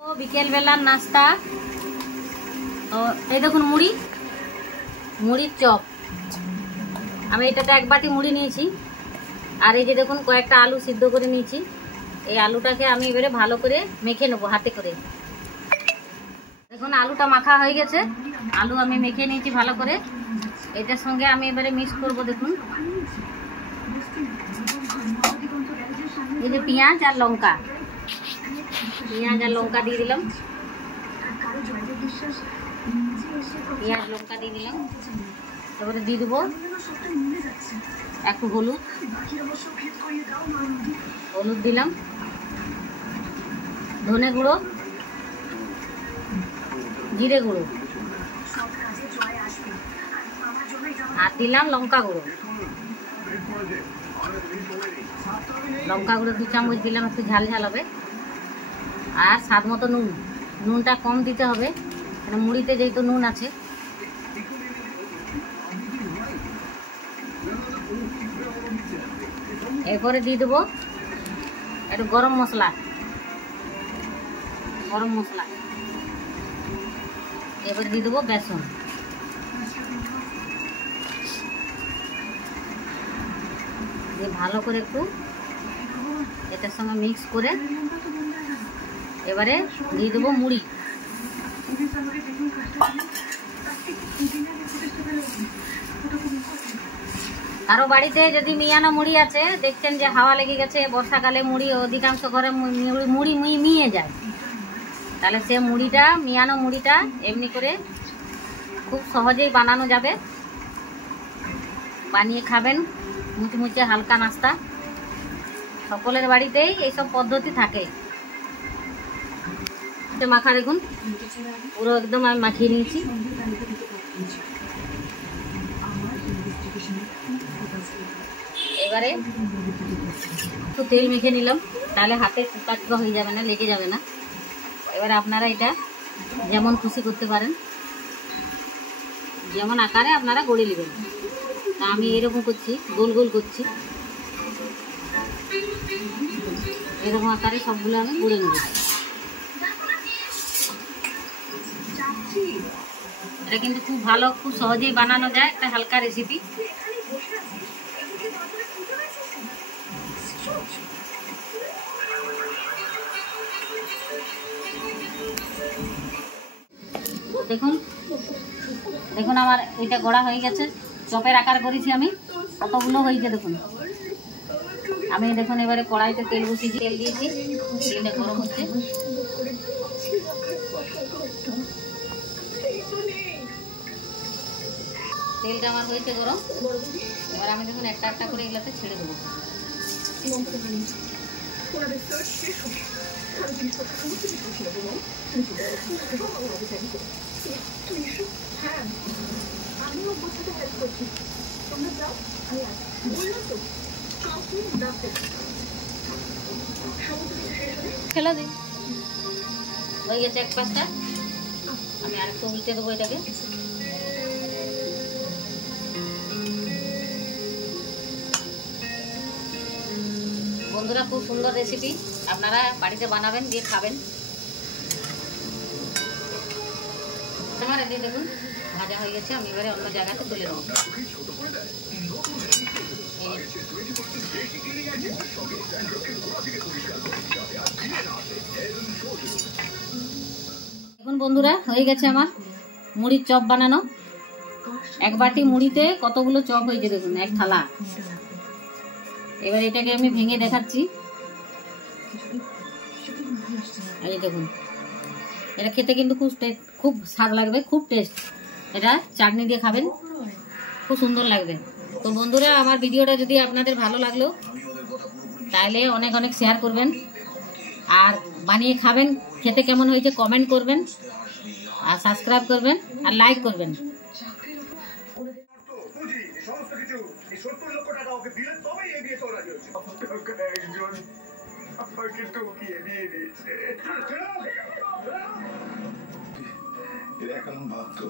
তো বিকেল বেলার নাস্তা। তো এই দেখুন মুড়ির চপ। আমি এটাতে এক বাটি মুড়ি নিয়েছি, আর এই যে দেখুন কয়েকটা আলু সিদ্ধ করে নিয়েছি। এই আলুটাকে আমি এবারে ভালো করে মেখে নেবো হাতে করে। দেখুন আলুটা মাখা হয়ে গেছে, আলু আমি মেখে নিয়েছি ভালো করে। এটার সঙ্গে আমি এবারে মিক্স করবো। দেখুন এই যে পেঁয়াজ আর লঙ্কা দিয়ে দিলাম, পেঁয়াজ লঙ্কা দিয়ে দিলাম। তারপরে দিয়ে দেবো একটু হলুদ দিলাম, ধনে গুঁড়ো, জিরে গুঁড়ো, আর দিলাম লঙ্কা গুঁড়ো। 2 চামচ দিলাম, একটু ঝাল ঝাল হবে। আর স্বাদ মতো নুনটা কম দিতে হবে, মানে মুড়িতে যেহেতু নুন আছে। এরপরে দিয়ে দেবো একটু গরম মশলা। এবারে দিয়ে দেবো বেসন। দিয়ে ভালো করে একটু এটার সঙ্গে মিক্স করে এবারে দিয়ে দেবো মুড়ি। কারো বাড়িতে যদি মিয়ানো মুড়ি আছে, দেখছেন যে হাওয়া লেগে গেছে, বর্ষাকালে মুড়ি অধিকাংশ ঘরে মুড়ি মিয়ে যায়, তাহলে সে মিয়ানো মুড়িটা এমনি করে খুব সহজেই বানানো যাবে। বানিয়ে খাবেন, মুচমুচে হালকা নাস্তা। সকলের বাড়িতেই এইসব পদ্ধতি থাকে। মাখা দেখুন পুরো একদম আমি মাখিয়ে নিয়েছি। এবারে একটু তেল মেখে নিলাম, তাহলে হাতে টুকরা হয়ে যাবে না, লেগে যাবে না। এবারে আপনারা এটা যেমন খুশি করতে পারেন, যেমন আকারে আপনারা গড়ে নেবেন। তা আমি এরকম করছি, গোল গোল করছি। এরকম আকারে সবগুলো আমি গড়ে নেব। এটা কিন্তু খুব ভালো, খুব সহজেই বানানো যায়, একটা হালকা রেসিপি। দেখুন আমার এটা গড়া হয়ে গেছে, চপের আকার করেছি আমি। কতগুলো হয়েছে দেখুন। আমি দেখুন এবারে কড়াইতে তেল বসিয়েছি, তেল দিয়েছি, তেলটা গরম হচ্ছে। তেলটা আমার হয়েছে গরম। এবার আমি দেখুন একটা একটা করে এগুলোতে ছেড়ে দেবো। খেলা দিই হয়ে গেছে এক পাশটা, আমি আরেকটু উল্টে দেবো এটাকে। বন্ধুরা খুব সুন্দর রেসিপি, আপনারা বাড়িতে বানাবেন, দিয়ে খাবেন। আমার এদিকে দেখুন ভাজা হয়ে গেছে, আমি এবারে অন্য জায়গাতে তুলে নেব। দেখুন বন্ধুরা হয়ে গেছে আমার মুড়ির চপ বানানো। এক বাটি মুড়িতে কতগুলো চপ হয়েছে দেখুন, এক থালা। এবার এটাকে আমি ভেঙে দেখাচ্ছি। এই দেখুন, এটা খেতে কিন্তু খুব স্বাদ লাগবে, খুব টেস্ট। এটা চাটনি দিয়ে খাবেন, খুব সুন্দর লাগবে। তো বন্ধুরা আমার ভিডিওটা যদি আপনাদের ভালো লাগলো, তাহলে অনেক অনেক শেয়ার করবেন, আর বানিয়ে খাবেন। খেতে কেমন হয়েছে কমেন্ট করবেন, আর সাবস্ক্রাইব করবেন, আর লাইক করবেন। এখন ভাবতো